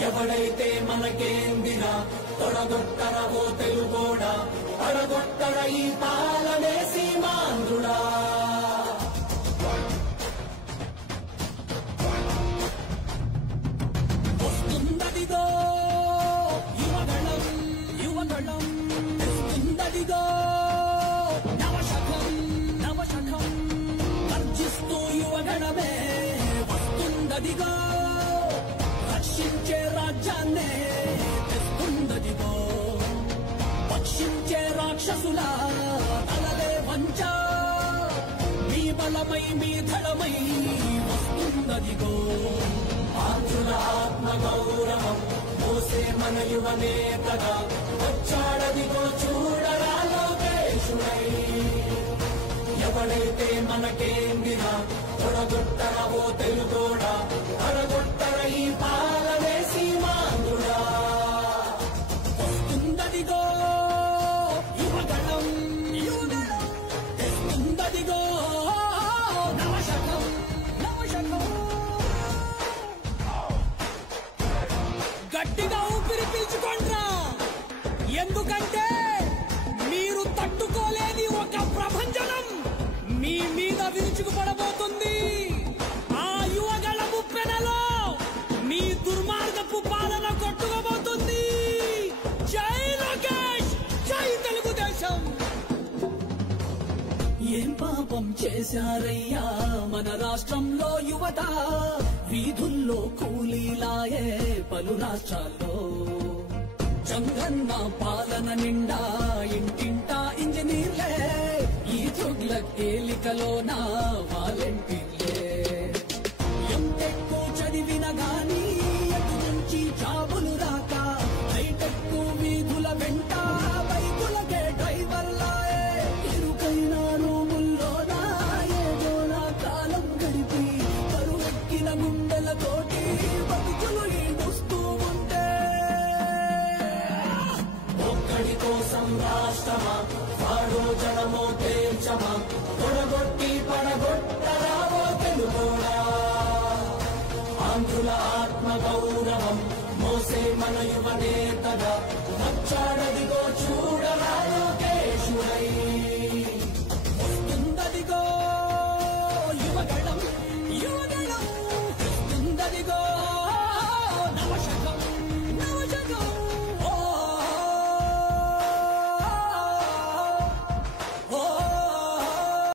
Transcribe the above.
ఎవడైతే మనకేందిరా తొడగొట్టర ఓ తెలుగోడా అడగొట్టర ఈ పాలనే సీమాంధ్రుడా వస్తుందదిగో యువగళం యువగళం వస్తుందదిగో నవశకం నవశకం గర్జిస్తూ యువగణమే వస్తుందదిగో రక్షించే రాజ్యాన్నే తెస్తుందదిగో పక్షించే రాక్షసుల తలలే వంచ మీ బలమై మీ ధడమై వస్తుందదిగో ఆంధ్రుల ఆత్మ గౌరవం మోసే మన యువనేతగా వచ్చాడదిగో చూడరా లోకేశుడై ఎవడైతే మనకేందిరా తొడగొట్టర ఓ తెలుగోడా అడగొట్టర ఈ పాలనే సీమాంధ్రుడా వస్తుందదిగో యువగణం యువగణం తెస్తుందదిగో నవశకం నవశకం గట్టిగా ఊపిరి పీల్చుకోండ్రా ఎందుకంటే మీరు తట్టుకోలేని ఒక ప్రభంజనం మీ మీద విరుచుకుపడబోతుంది ఆ యువగళ ముప్పెనలో మీ దుర్మార్గపు పాలన కొట్టుకోబోతుంది జై లోకేష్ జై తెలుగుదేశం ఏం పాపం చేశారయ్యా మన రాష్ట్రంలో యువత వీధుల్లో కూలీలాయే పలు రాష్ట్రాల్లో చంగన్న పాలన నిండా ఇంటింటా ఇంజనీర్లే ఈ తుగ్లక్ ఏలికలోనా వాలంటీర్లే ఎంటెక్కు చదివిన గాని ఎటు నుంచి జాబులు రాక హైటెక్కు వీధుల వెంట బైకులకే డ్రైవర్లాయే ఇరుకైన రూముల్లోనా ఏదోలా కాలం గడిపి కరువెక్కిన గుండెలతోటి బతుకులు ఈడుస్తూ ఉంటే ఒక్కడి కోసం రాష్ట్రమా వాడో జనమో తేల్చమా తొడగొట్టి పడగొట్టరావో తెలుగోడా ఆంధ్రుల ఆత్మ గౌరవం మోసే మన యువనేతగా వచ్చాడదిగో చూడరా లోకేశుడై